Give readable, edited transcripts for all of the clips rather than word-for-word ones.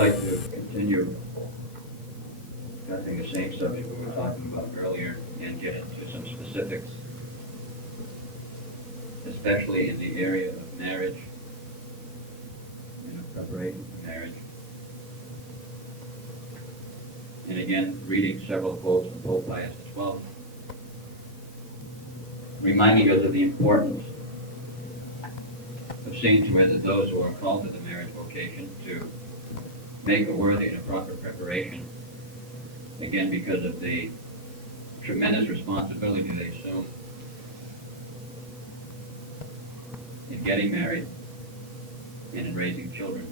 like to continue discussing the same subject we were talking about earlier and get into some specifics, especially in the area of marriage and of preparation for marriage. And again, reading several quotes from Pope Pius XII, reminding us of the importance of seeing to it that those who are called to the marriage vocation to make a worthy and a proper preparation, again, because of the tremendous responsibility they assume in getting married and in raising children.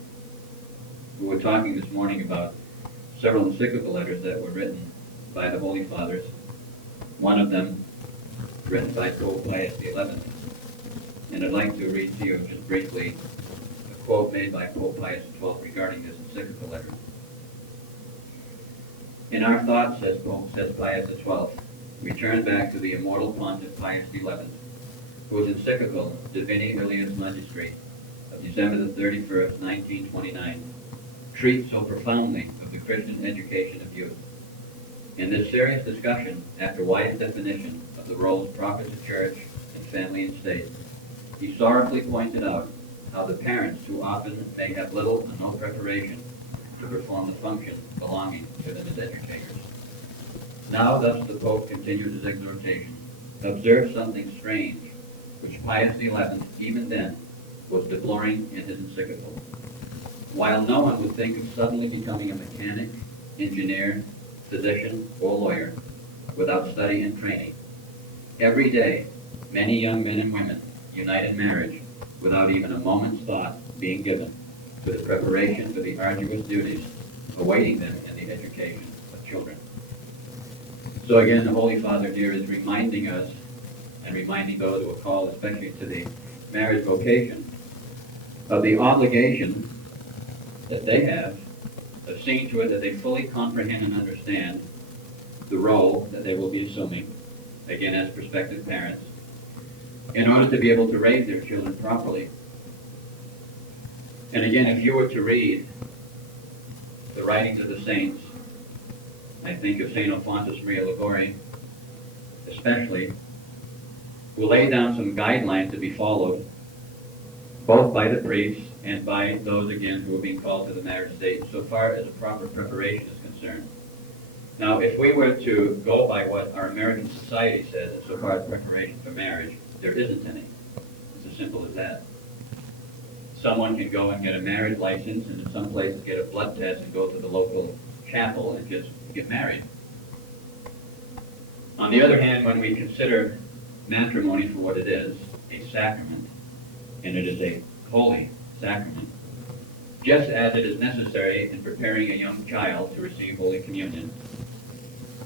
We were talking this morning about several encyclical letters that were written by the Holy Fathers. One of them written by Pope Pius XI. And I'd like to read to you just briefly a quote made by Pope Pius XII regarding this encyclical letter. In our thoughts, says Pius XII, we turn back to the immortal Pontiff Pius XI, whose encyclical Divini Ilias Magistri of December the 31st, 1929, treats so profoundly of the Christian education of youth. In this serious discussion, after wise definition of the roles proper to church and family and state, he sorrowfully pointed out how the parents too often may have little or no preparation to perform the function belonging to them as educators. Now thus the Pope continued his exhortation. Observe something strange, which Pius XI, even then, was deploring in his encyclical. While no one would think of suddenly becoming a mechanic, engineer, physician, or lawyer without study and training, every day many young men and women unite in marriage without even a moment's thought being given to the preparation for the arduous duties awaiting them in the education of children. So again, the Holy Father here is reminding us and reminding those who are called especially to the marriage vocation of the obligation that they have of seeing to it that they fully comprehend and understand the role that they will be assuming, again as prospective parents, in order to be able to raise their children properly. And again, if you were to read the writings of the saints, I think of St. Alphonsus Maria Ligori, especially, who laid down some guidelines to be followed, both by the priests and by those, again, who are being called to the marriage state, so far as a proper preparation is concerned. Now, if we were to go by what our American society says, so far as preparation for marriage, there isn't any. It's as simple as that. Someone can go and get a marriage license, and in some places get a blood test and go to the local chapel and just get married. On the other hand, when we consider matrimony for what it is, a sacrament, and it is a holy sacrament, just as it is necessary in preparing a young child to receive Holy Communion,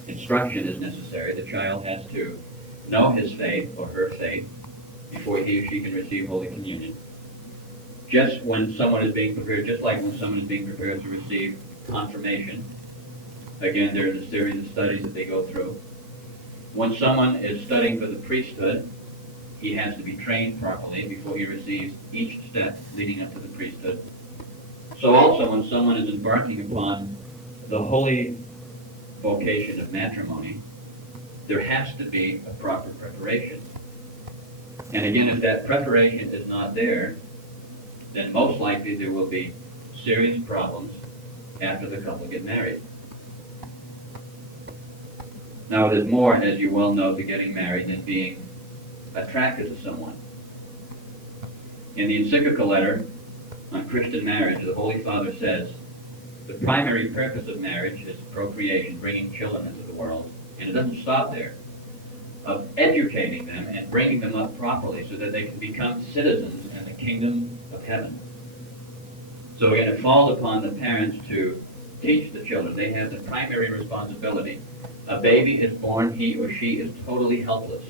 instruction is necessary. The child has to know his faith or her faith before he or she can receive Holy Communion. Just when someone is being prepared, just like when someone is being prepared to receive confirmation, again, there's a series of studies that they go through. When someone is studying for the priesthood, he has to be trained properly before he receives each step leading up to the priesthood. So also when someone is embarking upon the holy vocation of matrimony, there has to be a proper preparation. And again, if that preparation is not there, then most likely there will be serious problems after the couple get married. Now, it is more, as you well know, to getting married than being attracted to someone. In the encyclical letter on Christian marriage, the Holy Father says, the primary purpose of marriage is procreation, bringing children into the world. And it doesn't stop there, of educating them and bringing them up properly so that they can become citizens in the kingdom of heaven. So again, it falls upon the parents to teach the children. They have the primary responsibility. A baby is born, he or she is totally helpless.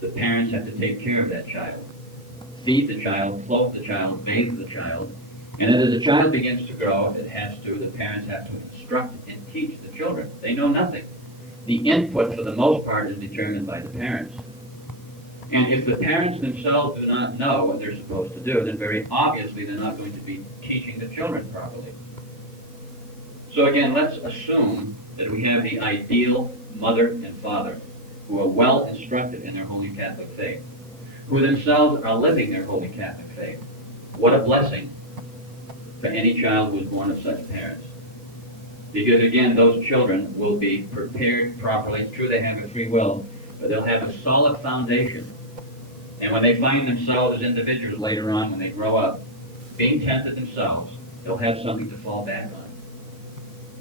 The parents have to take care of that child, feed the child, clothe the child, bathe the child. And then as the child begins to grow, the parents have to instruct and teach the children. They know nothing. The input, for the most part, is determined by the parents. And if the parents themselves do not know what they're supposed to do, then very obviously they're not going to be teaching the children properly. So again, let's assume that we have the ideal mother and father who are well instructed in their Holy Catholic faith, who themselves are living their Holy Catholic faith. What a blessing for any child who is born of such parents. Because again, those children will be prepared properly. True, they have a free will, but they'll have a solid foundation. And when they find themselves as individuals later on, when they grow up, being tempted themselves, they'll have something to fall back on.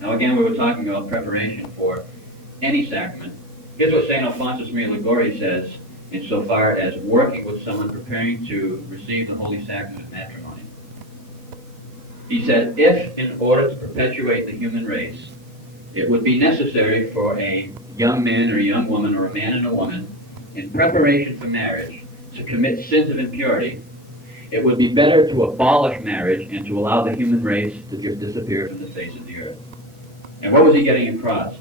Now again, we were talking about preparation for any sacrament. Here's what St. Alphonsus Maria Liguori says insofar as working with someone preparing to receive the Holy Sacrament of Matrimony. He said, if in order to perpetuate the human race, it would be necessary for a young man or a young woman or a man and a woman in preparation for marriage to commit sins of impurity, it would be better to abolish marriage and to allow the human race to just disappear from the face of the earth. And what was he getting across?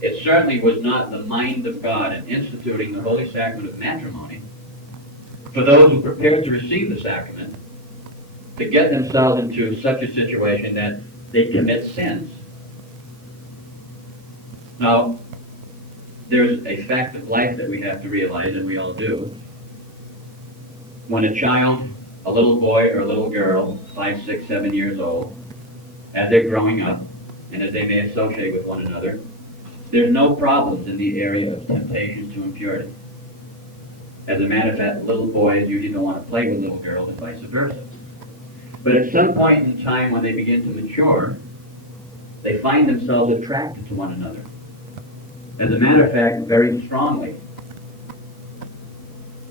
It certainly was not the mind of God in instituting the Holy Sacrament of Matrimony for those who prepare to receive the sacrament to get themselves into such a situation that they commit sins. Now, there's a fact of life that we have to realize, and we all do. When a child, a little boy or a little girl, 5, 6, 7 years old, as they're growing up, and as they may associate with one another, there's no problems in the area of temptation to impurity. As a matter of fact, little boys usually don't want to play with little girls, and vice versa. But at some point in time when they begin to mature, they find themselves attracted to one another. As a matter of fact, very strongly.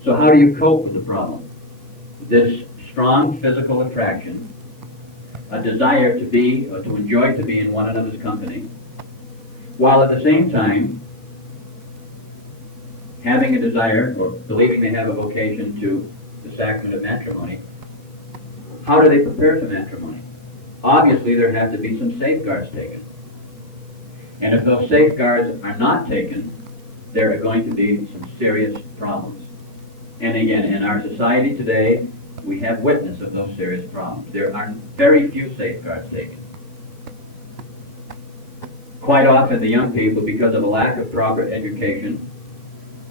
So how do you cope with the problem? This strong physical attraction, a desire to be or to enjoy to be in one another's company, while at the same time having a desire or believing they have a vocation to the sacrament of matrimony. How do they prepare for matrimony? Obviously, there have to be some safeguards taken. And if those safeguards are not taken, there are going to be some serious problems. And again, in our society today, we have witness of those serious problems. There are very few safeguards taken. Quite often, the young people, because of a lack of proper education,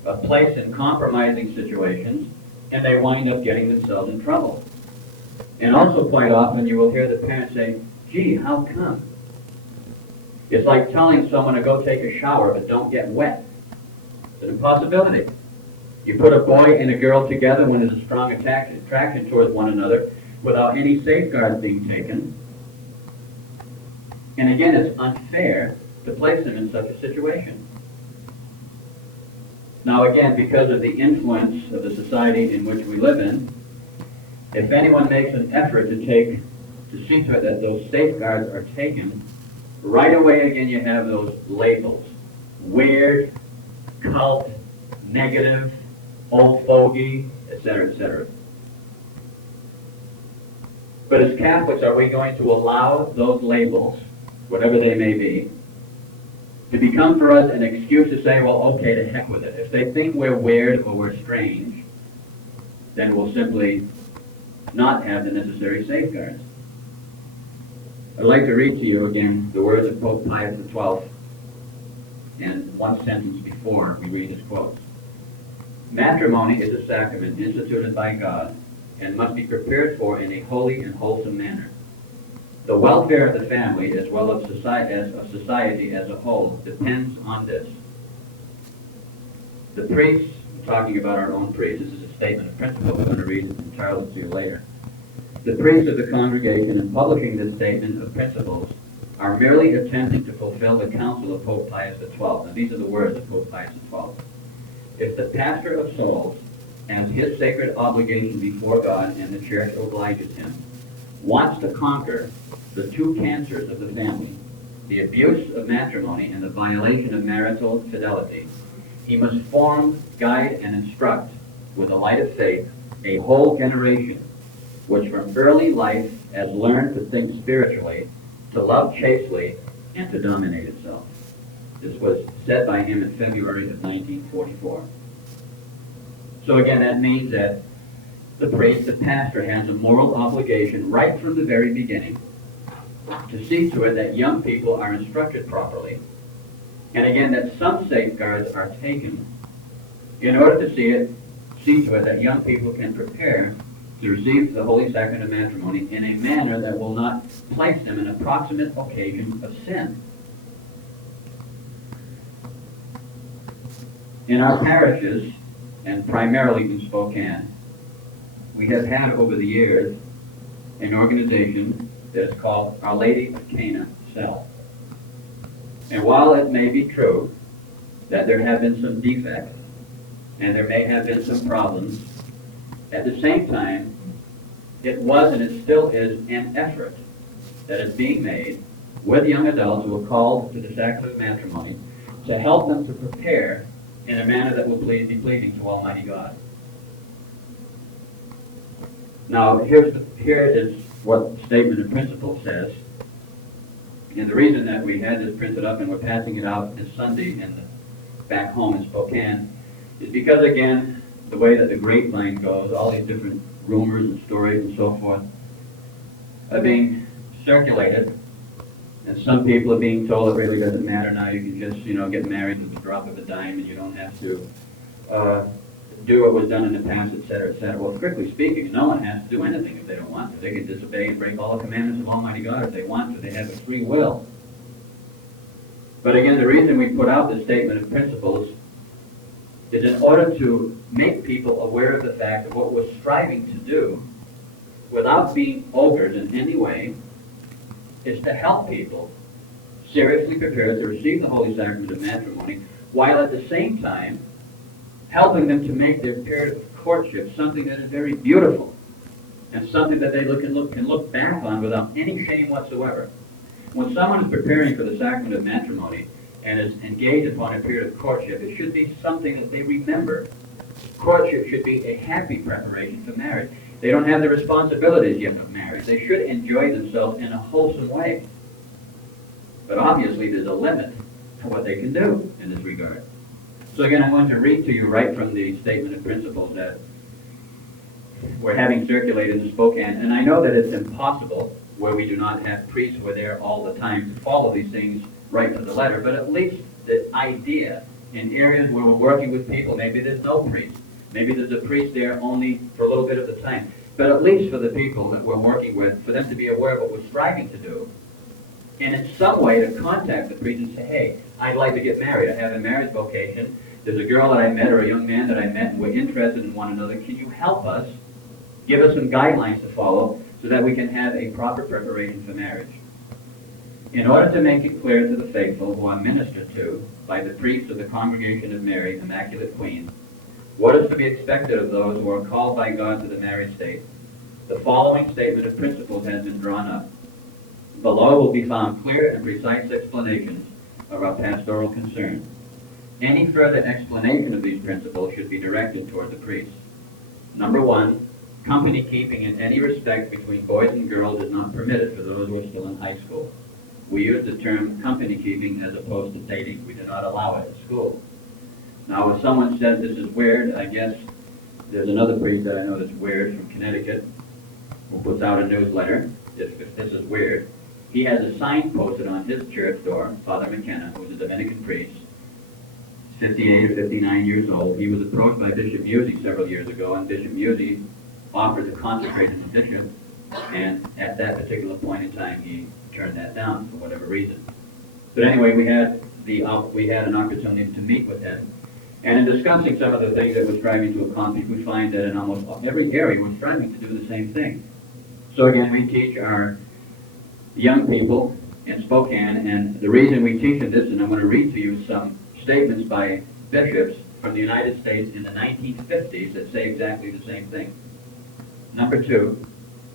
are placed in compromising situations, and they wind up getting themselves in trouble. And also quite often you will hear the parents say, gee, how come? It's like telling someone to go take a shower but don't get wet. It's an impossibility. You put a boy and a girl together when there's a strong attraction towards one another without any safeguards being taken. And again, it's unfair to place them in such a situation. Now again, because of the influence of the society in which we live in, if anyone makes an effort to see to it that those safeguards are taken, right away again you have those labels. Weird, cult, negative, old fogey, etc., etc. But as Catholics, are we going to allow those labels, whatever they may be, to become for us an excuse to say, well, okay, to heck with it. If they think we're weird or we're strange, then we'll simply not have the necessary safeguards. I'd like to read to you again the words of Pope Pius XII, and one sentence before we read his quotes. Matrimony is a sacrament instituted by God and must be prepared for in a holy and wholesome manner. The welfare of the family, as well as society as a whole, depends on this. The priests, talking about our own priests, this is a statement of principle, we're going to read it entirely to you later. The priests of the congregation, in publishing this statement of principles, are merely attempting to fulfill the counsel of Pope Pius XII. Now, these are the words of Pope Pius XII. If the pastor of souls, as his sacred obligation before God and the Church obliges him, wants to conquer the two cancers of the family, the abuse of matrimony and the violation of marital fidelity, he must form, guide, and instruct, with the light of faith, a whole generation, which from early life has learned to think spiritually, to love chastely, and to dominate itself. This was said by him in February of 1944. So again, that means that the priest, the pastor, has a moral obligation right from the very beginning to see to it that young people are instructed properly, and again that some safeguards are taken in order to see to it that young people can prepare to receive the Holy Sacrament of Matrimony in a manner that will not place them in a proximate occasion of sin. In our parishes, and primarily in Spokane, we have had over the years an organization that is called Our Lady of Cana Cell. And while it may be true that there have been some defects, and there may have been some problems, at the same time, it was and it still is an effort that is being made with young adults who are called to the sacrament of matrimony to help them to prepare in a manner that will be pleasing to Almighty God. Now, here is what the statement of principle says. And the reason that we had this printed up and we're passing it out this Sunday back home in Spokane is because, again, the way that the grapevine goes, all these different rumors and stories and so forth are being circulated. And some people are being told it really doesn't matter now. You can just, get married with the drop of a dime and you don't have to do what was done in the past, etc., etc. Well, strictly speaking, no one has to do anything if they don't want to. They can disobey and break all the commandments of Almighty God if they want to. They have a free will. But again, the reason we put out this statement of principles is in order to make people aware of the fact of what we're striving to do without being ogres in any way is to help people seriously prepare to receive the Holy Sacrament of Matrimony, while at the same time helping them to make their period of courtship something that is very beautiful and something that they can look back on without any shame whatsoever. When someone is preparing for the Sacrament of Matrimony and is engaged upon a period of courtship, it should be something that they remember. Courtship should be a happy preparation for marriage. They don't have the responsibilities yet of marriage. They should enjoy themselves in a wholesome way. But obviously there's a limit to what they can do in this regard. So again, I want to read to you right from the statement of principles that we're having circulated in Spokane. And I know that it's impossible where we do not have priests who are there all the time to follow these things right to the letter, but at least the idea in areas where we're working with people, maybe there's no priest. Maybe there's a priest there only for a little bit of the time. But at least for the people that we're working with, for them to be aware of what we're striving to do, and in some way to contact the priest and say, hey, I'd like to get married. I have a marriage vocation. There's a girl that I met or a young man that I met, and we're interested in one another. Can you help us? Give us some guidelines to follow so that we can have a proper preparation for marriage. In order to make it clear to the faithful who are ministered to by the priests of the Congregation of Mary, Immaculate Queen, what is to be expected of those who are called by God to the married state, the following statement of principles has been drawn up. Below will be found clear and precise explanations of our pastoral concerns. Any further explanation of these principles should be directed toward the priest. Number 1, company keeping in any respect between boys and girls is not permitted for those who are still in high school. We use the term company keeping as opposed to dating. We do not allow it at school. Now, if someone says this is weird, I guess there's another priest that I know that's weird from Connecticut who puts out a newsletter. If this is weird, he has a sign posted on his church door, Father McKenna, who's a Dominican priest. He's 58 or 59 years old. He was approached by Bishop Musey several years ago, and Bishop Musey offered to consecrate him as bishop, and at that particular point in time, he turned that down for whatever reason. But anyway, we had an opportunity to meet with him, and in discussing some of the things that we're striving to accomplish, we find that in almost every area we're striving to do the same thing. So again, we teach our young people in Spokane, and the reason we teach them this, and I'm going to read to you some statements by bishops from the United States in the 1950s that say exactly the same thing. Number 2,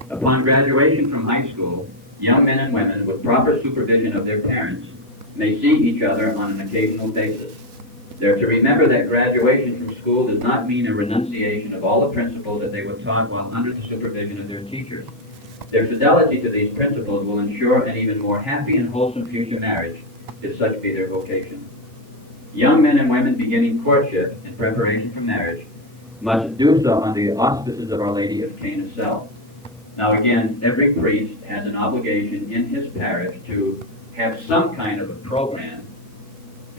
upon graduation from high school, young men and women, with proper supervision of their parents, may see each other on an occasional basis. They're to remember that graduation from school does not mean a renunciation of all the principles that they were taught while under the supervision of their teachers. Their fidelity to these principles will ensure an even more happy and wholesome future marriage, if such be their vocation. Young men and women beginning courtship in preparation for marriage must do so under the auspices of Our Lady of Cana Cell. Now again, every priest has an obligation in his parish to have some kind of a program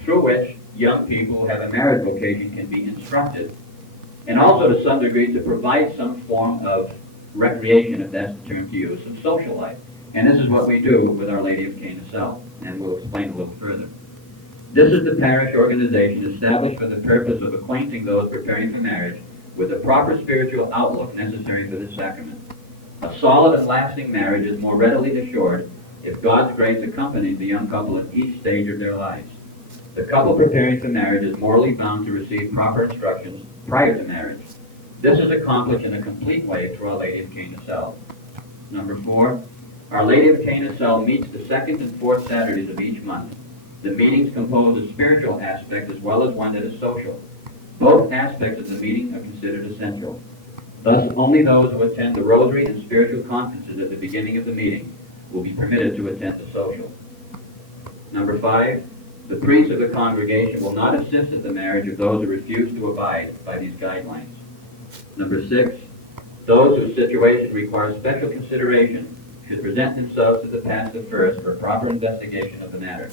through which young people who have a married vocation can be instructed, and also to some degree to provide some form of recreation, if that's the term to use, some social life. And this is what we do with Our Lady of Cana, and we'll explain a little further. This is the parish organization established for the purpose of acquainting those preparing for marriage with the proper spiritual outlook necessary for this sacrament. A solid and lasting marriage is more readily assured if God's grace accompanies the young couple at each stage of their lives. The couple preparing for marriage is morally bound to receive proper instructions prior to marriage. This is accomplished in a complete way through Our Lady of Cana. Number 4, Our Lady of Cana meets the second and fourth Saturdays of each month. The meetings compose a spiritual aspect as well as one that is social. Both aspects of the meeting are considered essential. Thus, only those who attend the rosary and spiritual conferences at the beginning of the meeting will be permitted to attend the social. Number 5, the priest of the congregation will not assist at the marriage of those who refuse to abide by these guidelines. Number 6, those whose situation requires special consideration should present themselves to the pastor first for proper investigation of the matter.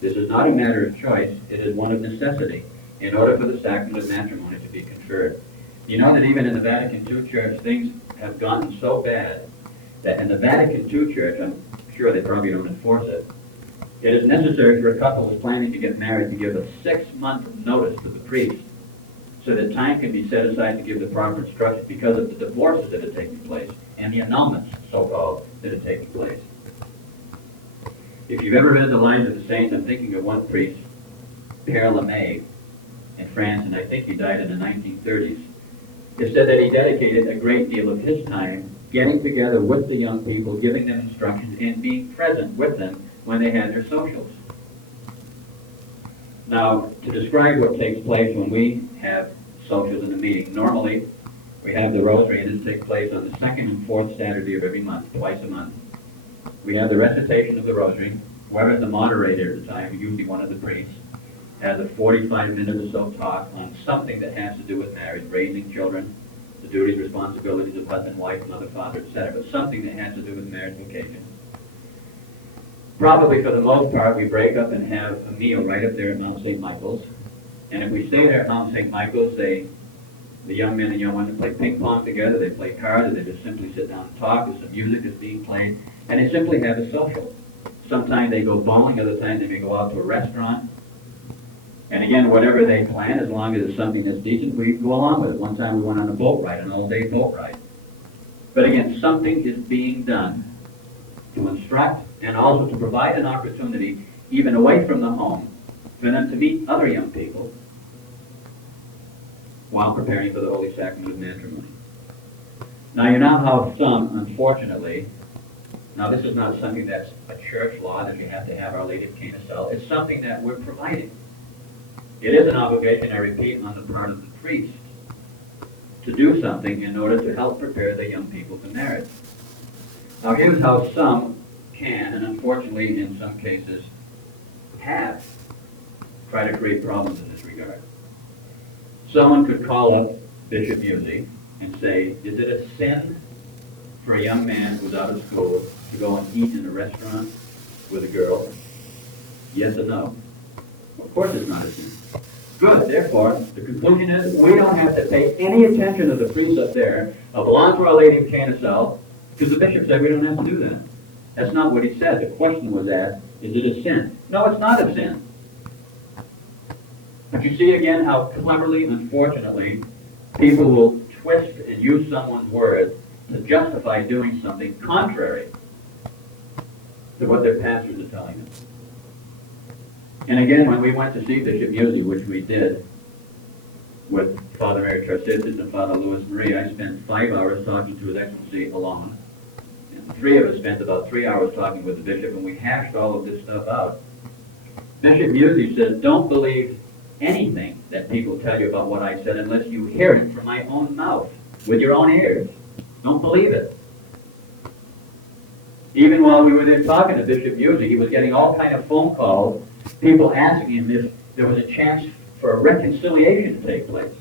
This is not a matter of choice, it is one of necessity, in order for the sacrament of matrimony to be conferred. You know that even in the Vatican II Church, things have gotten so bad that in the Vatican II Church, I'm sure they probably don't enforce it, it is necessary for a couple who's planning to get married to give a 6-month notice to the priest so that time can be set aside to give the proper instructions because of the divorces that are taking place and the annulments, so-called, that are taking place. If you've ever read the lives of the saints, I'm thinking of one priest, Père Lemay, in France, and I think he died in the 1930s. It said that he dedicated a great deal of his time getting together with the young people, giving them instructions, and being present with them when they had their socials. Now, to describe what takes place when we have socials in the meeting, normally we have the rosary, and it takes place on the second and fourth Saturday of every month, twice a month. We have the recitation of the rosary. Whoever's the moderator at the time, usually one of the priests, has a 45-minute or so talk on something that has to do with marriage, raising children, the duties, responsibilities of husband, wife, mother, father, etc., but something that has to do with marriage vocation. Probably for the most part, we break up and have a meal right up there at Mount St. Michael's. And if we stay there at Mount St. Michael's, the young men and young women play ping pong together, they play cards, or they just simply sit down and talk, there's some music that's being played, and they simply have a social. Sometimes they go bowling, other times they may go out to a restaurant. And again, whatever they plan, as long as it's something that's decent, we go along with it. One time we went on a boat ride, an all-day boat ride. But again, something is being done to instruct and also to provide an opportunity, even away from the home, for them to meet other young people while preparing for the Holy Sacrament of Matrimony. Now, you know how some, unfortunately, now this is not something that's a church law that you have to have Our Lady of Cana. It's something that we're providing. It is an obligation, I repeat, on the part of the priest to do something in order to help prepare the young people for marriage. Now, here's how some can, and unfortunately in some cases have, tried to create problems in this regard. Someone could call up Bishop Musey and say, is it a sin for a young man who's out of school to go and eat in a restaurant with a girl? Yes or no? Of course it's not a sin. Good. Therefore, the conclusion is we don't have to pay any attention to the priest up there of belong to Our Lady of Cana, because the bishop said we don't have to do that. That's not what he said. The question was asked, is it a sin? No, it's not a sin. But you see again how cleverly, unfortunately, people will twist and use someone's words to justify doing something contrary to what their pastors are telling them. And again, when we went to see Bishop Musey, which we did with Father Eric Trustis and Father Louis Marie, I spent 5 hours talking to His Excellency alone. And the three of us spent about 3 hours talking with the bishop, and we hashed all of this stuff out. Bishop Musey said, don't believe anything that people tell you about what I said unless you hear it from my own mouth, with your own ears. Don't believe it. Even while we were there talking to Bishop Musey, he was getting all kind of phone calls, people asking him if there was a chance for a reconciliation to take place.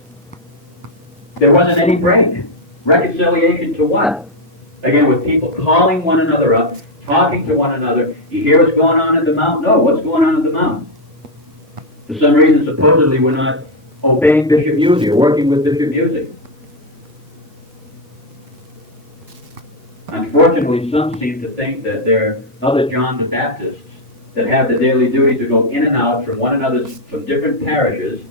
There wasn't any break. Reconciliation to what? Again, with people calling one another up, talking to one another. You hear what's going on at the mount? No, what's going on at the mount? For some reason, supposedly, we're not obeying Bishop Musey or working with Bishop Musey. Unfortunately, some seem to think that they're other John the Baptists that have the daily duty to go in and out from one another, from different parishes,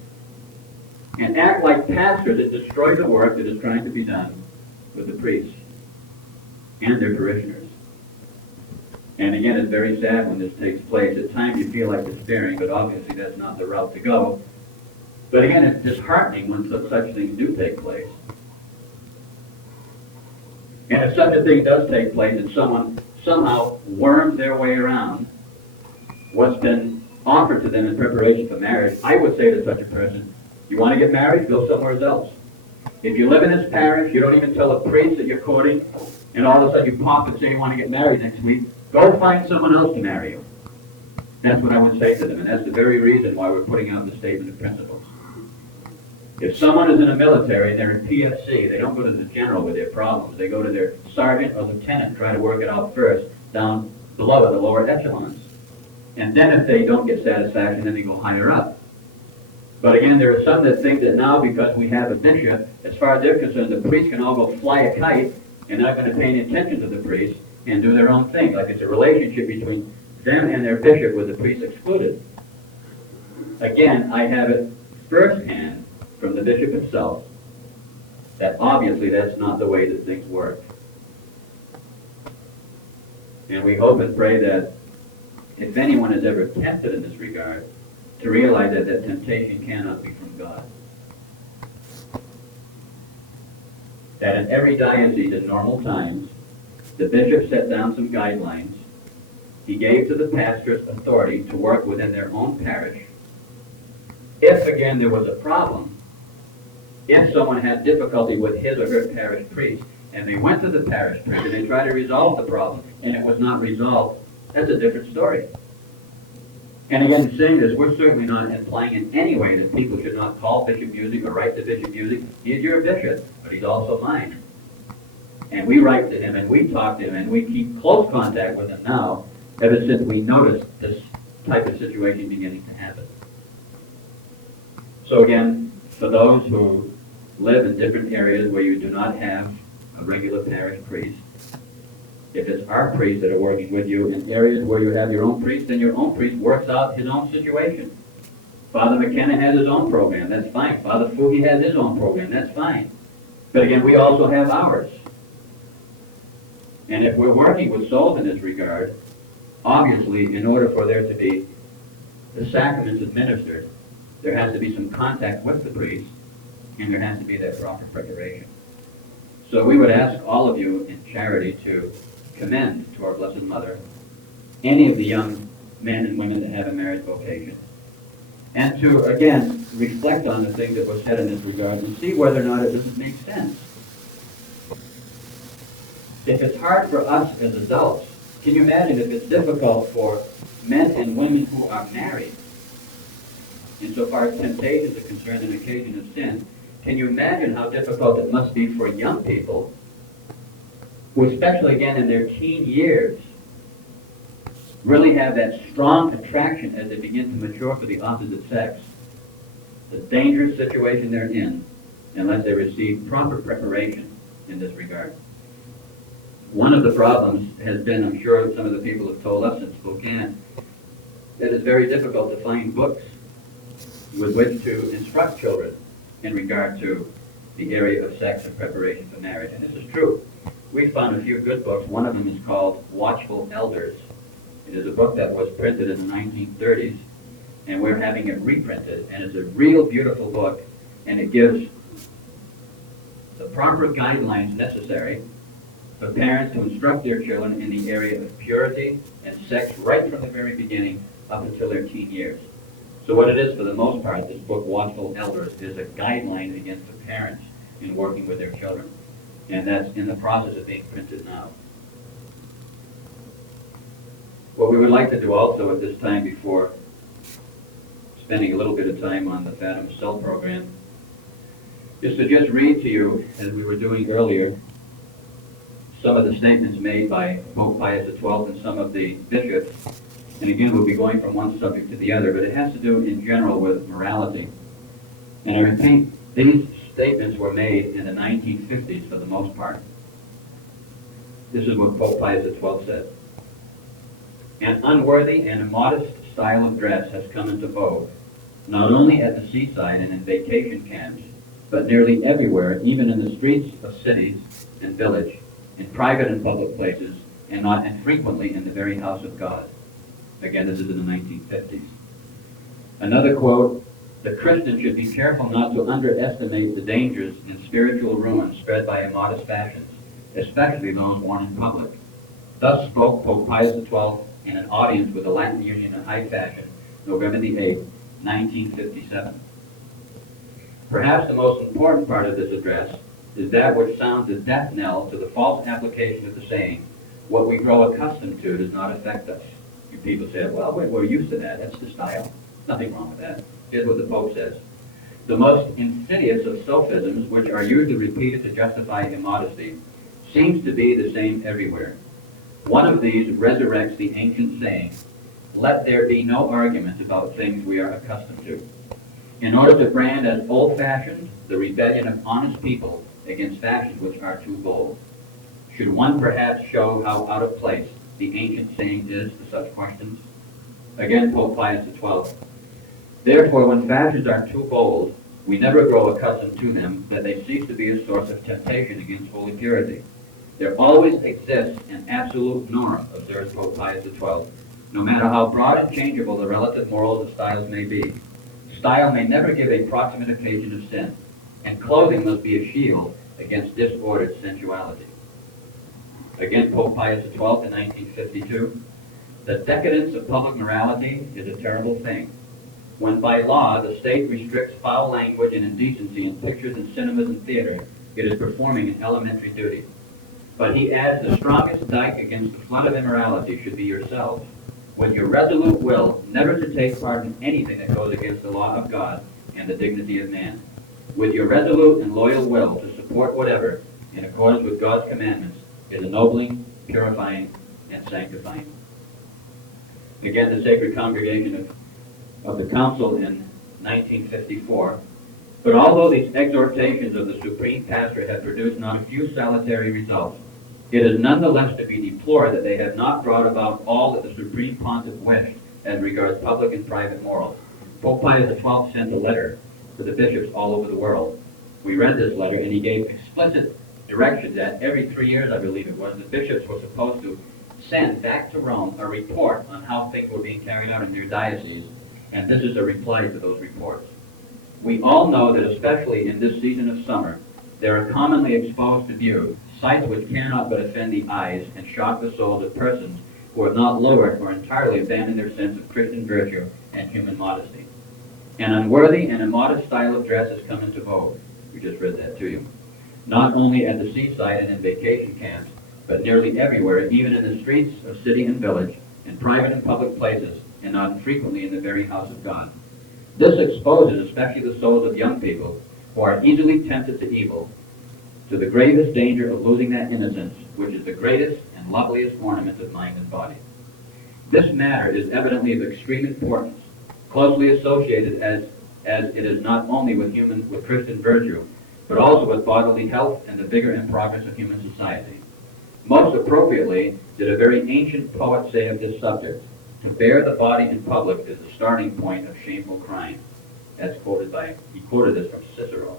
and act like pastors that destroy the work that is trying to be done with the priests and their parishioners. And again, it's very sad when this takes place. At times you feel like despairing, but obviously that's not the route to go. But again, it's disheartening when such things do take place. And if such a thing does take place and someone somehow worms their way around what's been offered to them in preparation for marriage, I would say to such a person, you want to get married? Go somewhere else. If you live in this parish, you don't even tell a priest that you're courting, and all of a sudden you pop and say you want to get married next week, go find someone else to marry you. That's what I would say to them, and that's the very reason why we're putting out the statement of principles. If someone is in the military, they're in PFC, they don't go to the general with their problems. They go to their sergeant or lieutenant and try to work it out first, down below the lower echelons. And then if they don't get satisfaction, then they go higher up. But again, there are some that think that now, because we have a bishop, as far as they're concerned, the priest can all go fly a kite and not going to pay any attention to the priest and do their own thing, like it's a relationship between them and their bishop with the priest excluded. Again, I have it firsthand from the bishop himself that obviously that's not the way that things work. And we hope and pray that if anyone is ever tempted in this regard, to realize that that temptation cannot be from God. That in every diocese in normal times, the bishop set down some guidelines. He gave to the pastors authority to work within their own parish. If, again, there was a problem, if someone had difficulty with his or her parish priest, and they went to the parish priest and they tried to resolve the problem, and it was not resolved, that's a different story. And again, saying this, we're certainly not implying in any way that people should not call Bishop Musey or write to Bishop Musey. He's your bishop, but he's also mine. And we write to him, and we talk to him, and we keep close contact with him now, ever since we noticed this type of situation beginning to happen. So again, for those who live in different areas where you do not have a regular parish priest, if it's our priests that are working with you in areas where you have your own priest, then your own priest works out his own situation. Father McKenna has his own program, that's fine. Father Fugi has his own program, that's fine. But again, we also have ours. And if we're working with souls in this regard, obviously, in order for there to be the sacraments administered, there has to be some contact with the priest, and there has to be that proper preparation. So we would ask all of you in charity to commend to our Blessed Mother any of the young men and women that have a marriage vocation, and to, again, reflect on the things that were said in this regard and see whether or not it doesn't make sense. If it's hard for us as adults, can you imagine if it's difficult for men and women who are married, insofar as temptations are concerned and occasion of sin? Can you imagine how difficult it must be for young people who, especially again in their teen years, really have that strong attraction as they begin to mature for the opposite sex? The dangerous situation they're in unless they receive proper preparation in this regard. One of the problems has been, I'm sure some of the people have told us in Spokane, that it's very difficult to find books with which to instruct children in regard to the area of sex and preparation for marriage. And this is true. We found a few good books. One of them is called Watchful Elders. It is a book that was printed in the 1930s, and we're having it reprinted. And it's a real beautiful book, and it gives the proper guidelines necessary for parents to instruct their children in the area of purity and sex right from the very beginning up until their teen years. So what it is, for the most part, this book, Watchful Elders, is a guideline against the parents in working with their children. And that's in the process of being printed now. What we would like to do also at this time, before spending a little bit of time on the Fatima Cell program, is to just read to you, as we were doing earlier, some of the statements made by Pope Pius XII and some of the bishops. And again, we'll be going from one subject to the other, but it has to do in general with morality. And I repeat, these statements were made in the 1950s for the most part. This is what Pope Pius XII said. An unworthy and immodest style of dress has come into vogue, not only at the seaside and in vacation camps, but nearly everywhere, even in the streets of cities and village, in private and public places, and not infrequently in the very house of God. Again, this is in the 1950s. Another quote, the Christian should be careful not to underestimate the dangers and spiritual ruin spread by immodest fashions, especially those worn in public. Thus spoke Pope Pius XII in an audience with the Latin Union in High Fashion, November the 8th, 1957. Perhaps the most important part of this address is that which sounds a death knell to the false application of the saying, what we grow accustomed to does not affect us. You people say, well, we're used to that. That's the style. Nothing wrong with that. Here's what the Pope says. The most insidious of sophisms, which are usually repeated to justify immodesty, seems to be the same everywhere. One of these resurrects the ancient saying, let there be no argument about things we are accustomed to, in order to brand as old-fashioned the rebellion of honest people against fashions which are too bold. Should one perhaps show how out of place the ancient saying is to such questions? Again, Pope Pius XII. Therefore, when fashions are too bold, we never grow accustomed to them, that they cease to be a source of temptation against holy purity. There always exists an absolute norm, observes Pope Pius XII, no matter how broad and changeable the relative morals of styles may be. Style may never give a proximate occasion of sin, and clothing must be a shield against disordered sensuality. Again, Pope Pius XII in 1952, the decadence of public morality is a terrible thing. When by law the state restricts foul language and indecency in pictures and cinemas and theater, it is performing an elementary duty. But he adds, the strongest dike against the flood of immorality should be yourselves, with your resolute will never to take part in anything that goes against the law of God and the dignity of man, with your resolute and loyal will to support whatever, in accordance with God's commandments, is ennobling, purifying, and sanctifying. Again, the Sacred Congregation of the Council in 1954. But although these exhortations of the Supreme Pastor have produced not a few salutary results, it is nonetheless to be deplored that they have not brought about all that the Supreme Pontiff wished as regards public and private morals. Pope Pius XII sent a letter to the bishops all over the world. We read this letter, and he gave explicit directions that every 3 years, I believe it was, the bishops were supposed to send back to Rome a report on how things were being carried out in their diocese, and this is a reply to those reports. We all know that especially in this season of summer, there are commonly exposed to view sights which cannot but offend the eyes and shock the souls of persons who have not lowered or entirely abandoned their sense of Christian virtue and human modesty. An unworthy and immodest style of dress has come into vogue. We just read that to you. Not only at the seaside and in vacation camps, but nearly everywhere, even in the streets of city and village, in private and public places, and not infrequently in the very house of God. This exposes especially the souls of young people who are easily tempted to evil, to the gravest danger of losing that innocence, which is the greatest and loveliest ornament of mind and body. This matter is evidently of extreme importance, closely associated as it is not only with Christian virtue, but also with bodily health and the vigor and progress of human society. Most appropriately did a very ancient poet say of this subject, to bear the body in public is the starting point of shameful crime. That's he quoted this from Cicero.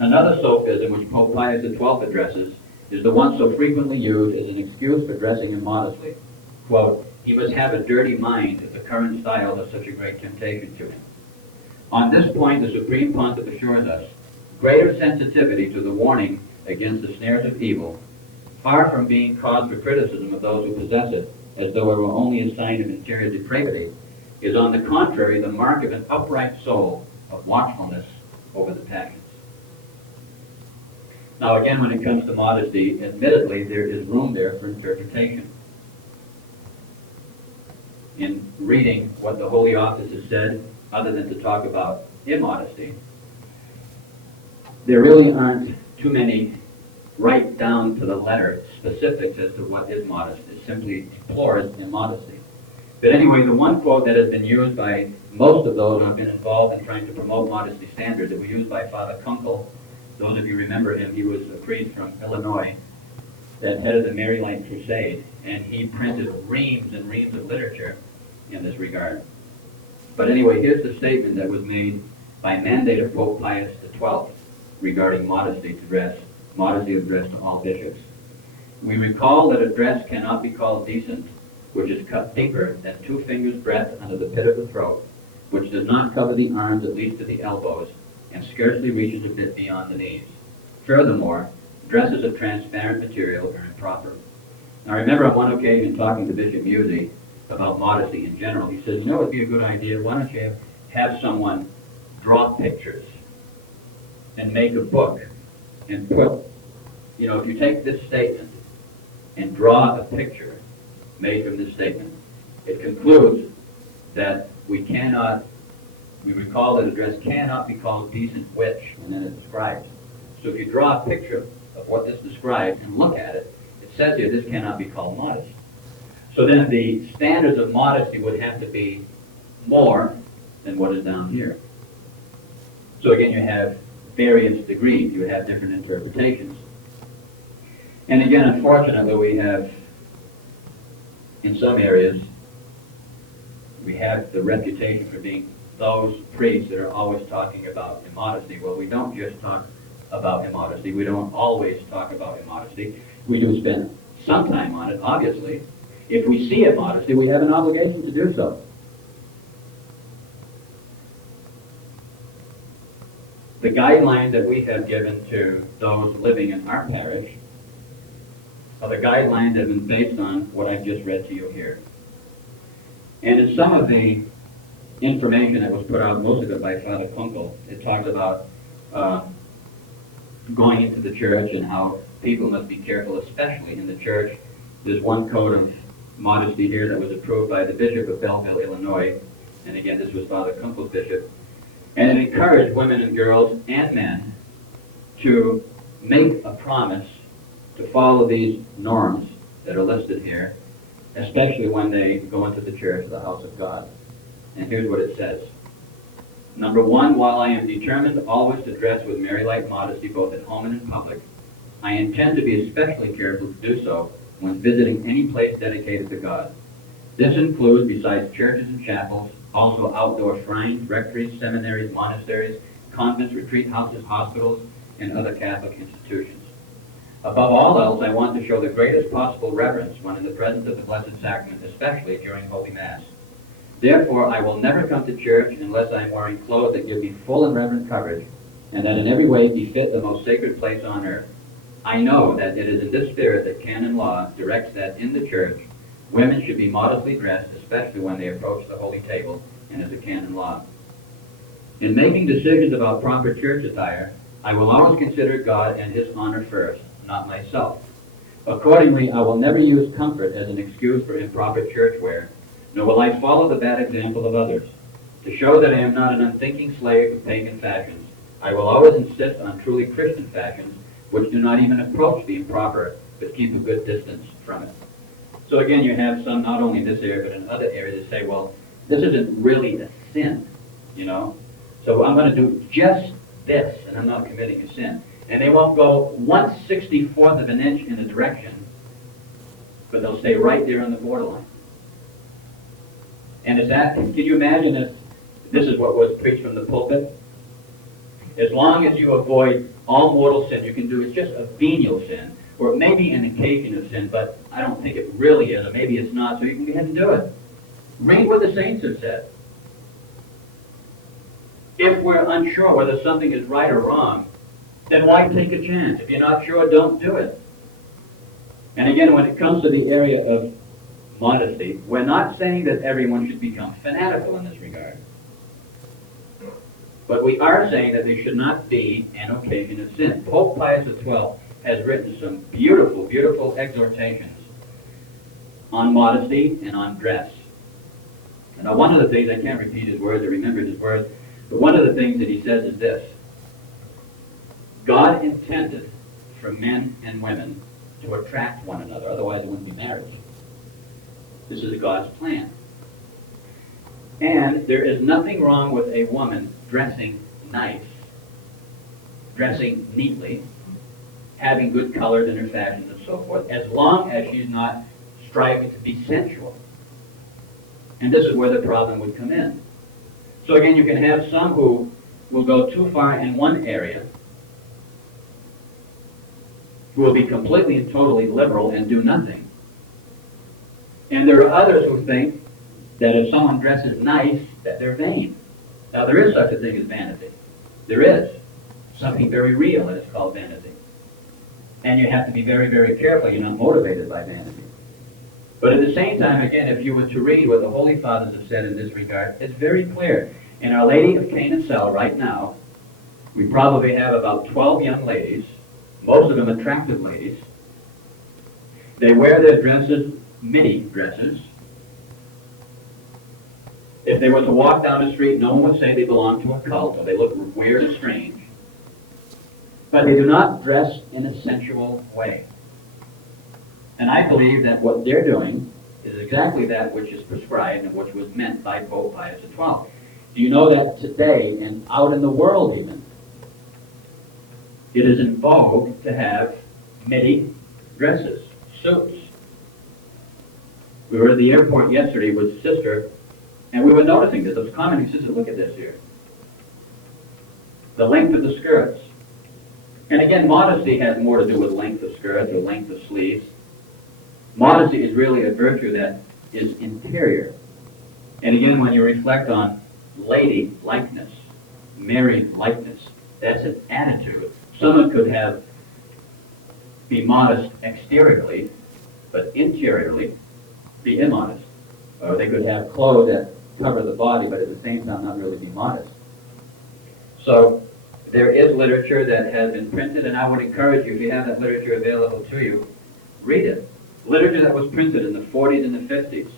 Another sophism which Pope Pius XII addresses is the one so frequently used as an excuse for dressing immodestly. Quote, he must have a dirty mind if the current style is such a great temptation to him. On this point, the Supreme Pontiff assures us greater sensitivity to the warning against the snares of evil, far from being cause for criticism of those who possess it, as though it were only a sign of interior depravity, is on the contrary the mark of an upright soul of watchfulness over the passions. Now again, when it comes to modesty, admittedly there is room there for interpretation. In reading what the Holy Office has said, other than to talk about immodesty, there really aren't too many right down to the letter specifics as to what is modest. It simply deplores immodesty. But anyway, the one quote that has been used by most of those who have been involved in trying to promote modesty standards, it was used by Father Kunkel. Those of you remember him, he was a priest from Illinois that headed the Mary Light Crusade, and he printed reams and reams of literature in this regard. But anyway, here's the statement that was made by mandate of Pope Pius XII regarding modesty of dress to all bishops. We recall that a dress cannot be called decent which is cut deeper than 2 fingers' breadth under the pit of the throat, which does not cover the arms at least to the elbows, and scarcely reaches a bit beyond the knees. Furthermore, dresses of transparent material are improper. Now, I remember on one occasion talking to Bishop Musey about modesty in general. He says, you know, it would be a good idea, why don't you have someone draw pictures and make a book and put, you know, if you take this statement and draw a picture made from this statement, it concludes that we recall that a dress cannot be called decent which, and then it describes. So if you draw a picture of what this describes and look at it, it says here this cannot be called modest. So then the standards of modesty would have to be more than what is down here. So again, you have various degrees, you have different interpretations. And again, unfortunately, we have, in some areas, we have the reputation for being those priests that are always talking about immodesty. Well, we don't just talk about immodesty. We don't always talk about immodesty. We do spend some time on it, obviously. If we see immodesty, we have an obligation to do so. The guidelines that we have given to those living in our parish are the guidelines that have been based on what I've just read to you here. And in some of the information that was put out, most of it by Father Kunkel, it talks about going into the church and how people must be careful, especially in the church. There's one code of modesty here that was approved by the Bishop of Belleville, Illinois, and again, this was Father Kunkel's bishop, and it encouraged women and girls and men to make a promise to follow these norms that are listed here, especially when they go into the church, the house of God. And here's what it says. Number 1, while I am determined always to dress with Mary-like modesty both at home and in public, I intend to be especially careful to do so when visiting any place dedicated to God. This includes, besides churches and chapels, also outdoor shrines, rectories, seminaries, monasteries, convents, retreat houses, hospitals, and other Catholic institutions. Above all else, I want to show the greatest possible reverence when in the presence of the Blessed Sacrament, especially during Holy Mass. Therefore, I will never come to church unless I am wearing clothes that give me full and reverent coverage, and that in every way befit the most sacred place on earth. I know that it is in this spirit that canon law directs that in the church, women should be modestly dressed, especially when they approach the holy table, and as a canon law. In making decisions about proper church attire, I will always consider God and His honor first, not myself. Accordingly, I will never use comfort as an excuse for improper church wear, nor will I follow the bad example of others. To show that I am not an unthinking slave of pagan fashions, I will always insist on truly Christian fashions, which do not even approach the improper, but keep a good distance from it. So again, you have some, not only in this area, but in other areas, that say, well, this isn't really a sin, you know? So I'm going to do just this, and I'm not committing a sin. And they won't go 1/64th of an inch in a direction, but they'll stay right there on the borderline. And is that, can you imagine if this is what was preached from the pulpit? As long as you avoid all mortal sin, you can do, it's just a venial sin, or it may be an occasion of sin, but I don't think it really is, or maybe it's not, so you can go ahead and do it. Read what the saints have said. If we're unsure whether something is right or wrong, then why take a chance? If you're not sure, don't do it. And again, when it comes to the area of modesty, we're not saying that everyone should become fanatical in this regard. But we are saying that there should not be an occasion of sin. Pope Pius XII has written some beautiful, beautiful exhortations on modesty and on dress. Now, one of the things, I can't repeat his words, I remembered his words, but one of the things that he says is this: God intended for men and women to attract one another. Otherwise, it wouldn't be marriage. This is God's plan. And there is nothing wrong with a woman dressing nice, dressing neatly, having good colors in her fashions and so forth, as long as she's not striving to be sensual. And this is where the problem would come in. So again, you can have some who will go too far in one area, who will be completely and totally liberal and do nothing. And there are others who think that if someone dresses nice, that they're vain. Now, there is such a thing as vanity. There is something very real, and it's called vanity. And you have to be very, very careful you're not motivated by vanity. But at the same time, again, if you were to read what the Holy Fathers have said in this regard, it's very clear. In Our Lady of Cana cell right now, we probably have about 12 young ladies, most of them attractive ladies. They wear their dresses, mini dresses. If they were to walk down the street, no one would say they belong to a cult or they look weird or strange. But they do not dress in a sensual way. And I believe that what they're doing is exactly that which is prescribed and which was meant by Pope Pius XII. Do you know that today, and out in the world even, it is in vogue to have midi dresses, suits? We were at the airport yesterday with Sister, and we were noticing this. I was commenting, Sister, look at this here. The length of the skirts. And again, modesty has more to do with length of skirts or length of sleeves. Modesty is really a virtue that is interior. And again, when you reflect on lady likeness, Mary likeness, that's an attitude. Someone could be modest exteriorly, but interiorly be immodest. Or they could have clothes that cover the body, but at the same time not really be modest. So there is literature that has been printed, and I would encourage you, if you have that literature available to you, read it. Literature that was printed in the 40s and the 50s.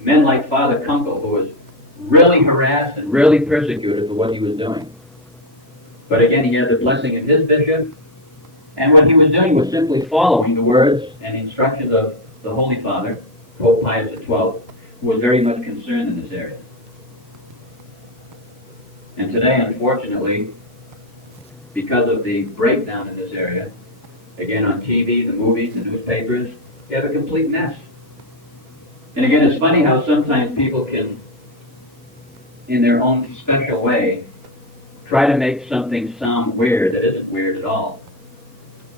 Men like Father Kunkel, who was really harassed and really persecuted for what he was doing. But again, he had the blessing of his bishop, and what he was doing was simply following the words and instructions of the Holy Father, Pope Pius XII, who was very much concerned in this area. And today, unfortunately, because of the breakdown in this area, again on TV, the movies, the newspapers, you have a complete mess. And again, it's funny how sometimes people can, in their own special way, try to make something sound weird that isn't weird at all.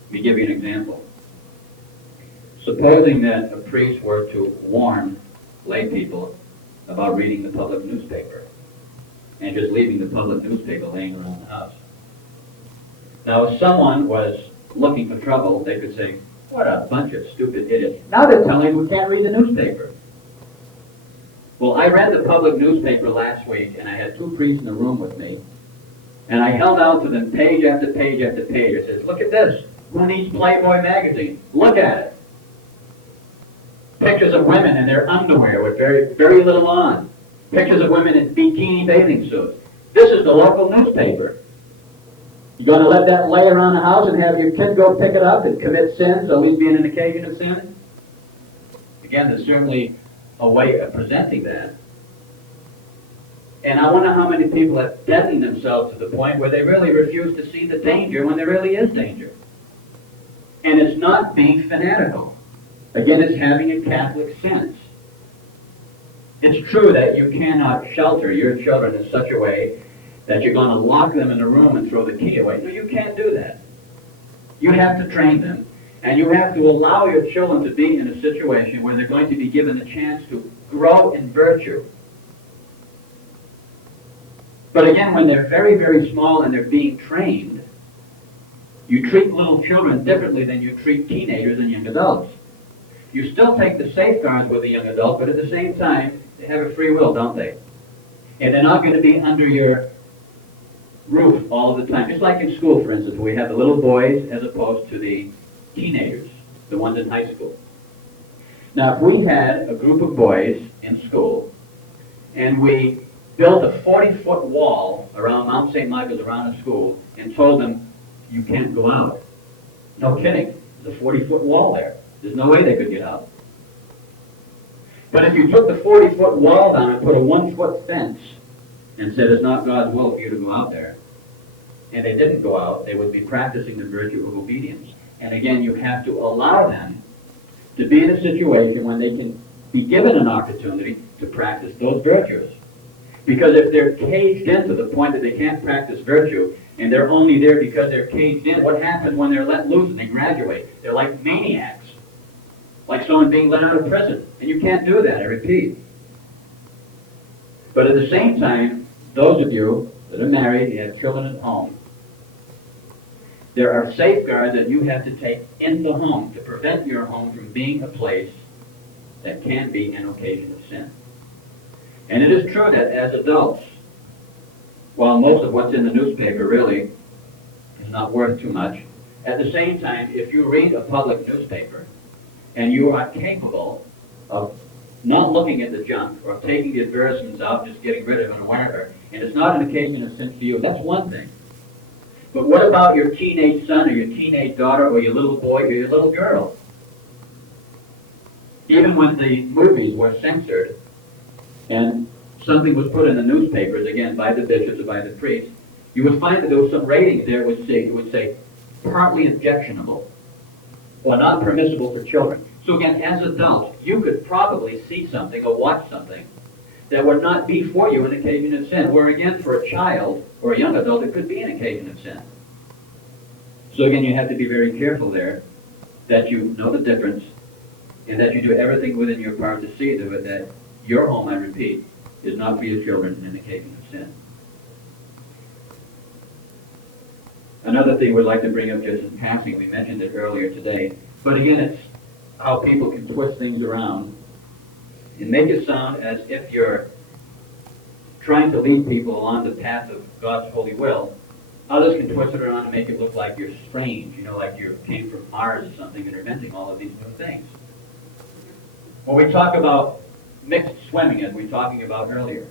Let me give you an example. Supposing that a priest were to warn lay people about reading the public newspaper and just leaving the public newspaper laying around the house. Now, if someone was looking for trouble, they could say, what a bunch of stupid idiots. Now they're telling we can't read the newspaper. Well, I read the public newspaper last week, and I had two priests in the room with me, and I held out to them page after page after page. I said, look at this. Who needs Playboy magazine? Look at it. Pictures of women in their underwear with very, very little on. Pictures of women in bikini bathing suits. This is the local newspaper. You going to let that lay around the house and have your kid go pick it up and commit sins, always being an occasion of sin? Again, there's certainly a way of presenting that. And I wonder how many people have deadened themselves to the point where they really refuse to see the danger when there really is danger. And it's not being fanatical. Again, it's having a Catholic sense. It's true that you cannot shelter your children in such a way that you're going to lock them in a room and throw the key away. No, you can't do that. You have to train them, and you have to allow your children to be in a situation where they're going to be given the chance to grow in virtue. But again, when they're very, very small and they're being trained, you treat little children differently than you treat teenagers and young adults. You still take the safeguards with a young adult, but at the same time, they have a free will, don't they? And they're not going to be under your roof all of the time. Just like in school, for instance, where we have the little boys as opposed to the teenagers, the ones in high school. Now, if we had a group of boys in school, and we built a 40-foot wall around Mount St. Michael's, around a school, and told them, you can't go out. No kidding. There's a 40-foot wall there. There's no way they could get out. But if you took the 40-foot wall down and put a 1-foot fence and said it's not God's will for you to go out there, and they didn't go out, they would be practicing the virtue of obedience. And again, you have to allow them to be in a situation when they can be given an opportunity to practice those virtues. Because if they're caged in to the point that they can't practice virtue, and they're only there because they're caged in, what happens when they're let loose and they graduate? They're like maniacs. Like someone being let out of prison. And you can't do that, I repeat. But at the same time, those of you that are married and have children at home, there are safeguards that you have to take in the home to prevent your home from being a place that can be an occasion of sin. And it is true that as adults, while most of what's in the newspaper really is not worth too much, at the same time, if you read a public newspaper and you are capable of not looking at the junk or taking the advertisements out, just getting rid of them or whatever, and it's not an occasion of sin for you, that's one thing. But what about your teenage son or your teenage daughter or your little boy or your little girl? Even when the movies were censored and something was put in the newspapers, again, by the bishops or by the priests, you would find that there was some ratings there that would say partly objectionable or not permissible for children. So again, as adults, you could probably see something or watch something that would not be for you an occasion of sin, where again, for a child or a young adult, it could be an occasion of sin. So again, you have to be very careful there that you know the difference and that you do everything within your power to see to it that your home, I repeat, is not for your children an occasion of sin. Another thing we'd like to bring up just in passing, we mentioned it earlier today, but again, it's how people can twist things around and make it sound as if you're trying to lead people along the path of God's holy will. Others can twist it around and make it look like you're strange, like you came from Mars or something and are inventing all of these new things. When we talk about mixed swimming, as we were talking about earlier,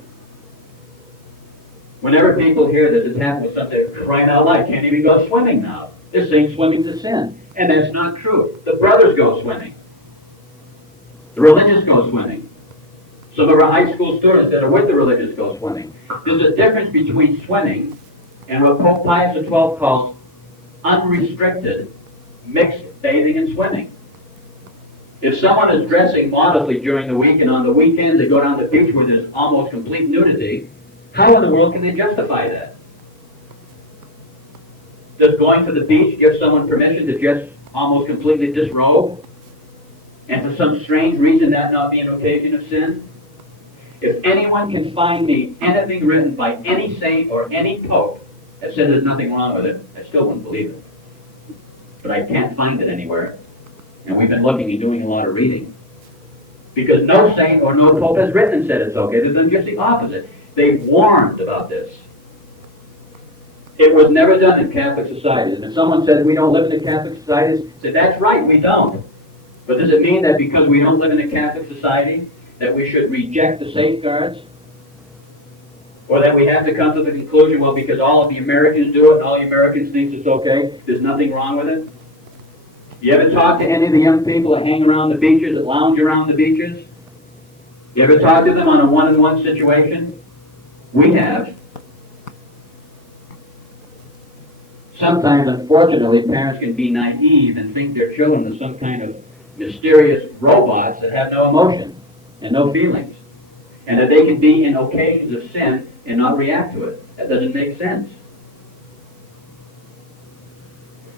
whenever people hear that it's happened with something, crying out loud, can't even go swimming now. They're saying swimming's a sin. And that's not true. The brothers go swimming. The religious go swimming. Some of our high school students that are with the religious go swimming. There's a difference between swimming and what Pope Pius XII calls unrestricted mixed bathing and swimming. If someone is dressing modestly during the week and on the weekends they go down to the beach where there's almost complete nudity, how in the world can they justify that? Does going to the beach give someone permission to just almost completely disrobe? And for some strange reason that not be an occasion of sin? If anyone can find me anything written by any saint or any pope that says there's nothing wrong with it, I still wouldn't believe it. But I can't find it anywhere. And we've been looking and doing a lot of reading. Because no saint or no pope has written and said it's okay. There's been just the opposite. They've warned about this. It was never done in Catholic societies. And if someone says we don't live in the Catholic societies, say that's right, we don't. But does it mean that because we don't live in a Catholic society that we should reject the safeguards? Or that we have to come to the conclusion, well, because all of the Americans do it and all the Americans think it's okay, there's nothing wrong with it? You ever talk to any of the young people that hang around the beaches, that lounge around the beaches? You ever talk to them on a one-on-one situation? We have. Sometimes, unfortunately, parents can be naive and think their children are some kind of mysterious robots that have no emotion and no feelings, and that they can be in occasions of sin and not react to it. That doesn't make sense.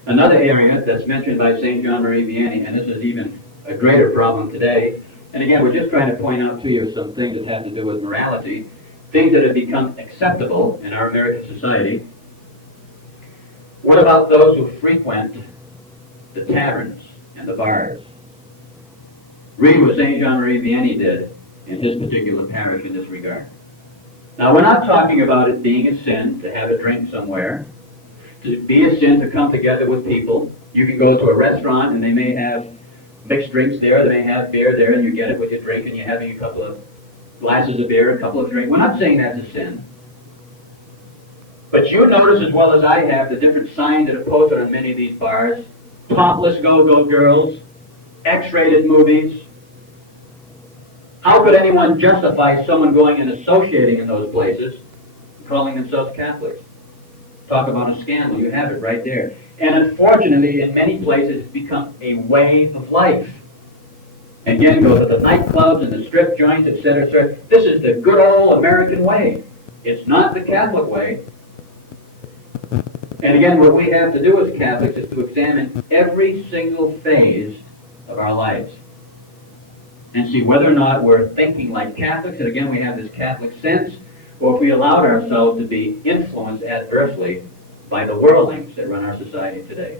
Another area that's mentioned by St. John Marie Vianney, and this is even a greater problem today, and again, we're just trying to point out to you some things that have to do with morality, things that have become acceptable in our American society. What about those who frequent the taverns and the bars? Read what St. John Marie Vianney did in his particular parish in this regard. Now, we're not talking about it being a sin to have a drink somewhere, to be a sin to come together with people. You can go to a restaurant and they may have mixed drinks there, they may have beer there, and you get it with your drink and you're having a couple of glasses of beer, a couple of drinks. We're not saying that's a sin. But you notice as well as I have the different signs that are posted on many of these bars topless go-go girls, X-rated movies. How could anyone justify someone going and associating in those places, calling themselves Catholics? Talk about a scandal. You have it right there. And unfortunately, in many places, it's become a way of life. And again, go to the nightclubs and the strip joints, etc., etc. This is the good old American way. It's not the Catholic way. And again, what we have to do as Catholics is to examine every single phase of our lives and see whether or not we're thinking like Catholics, and again, we have this Catholic sense, or if we allowed ourselves to be influenced adversely by the worldlings that run our society today.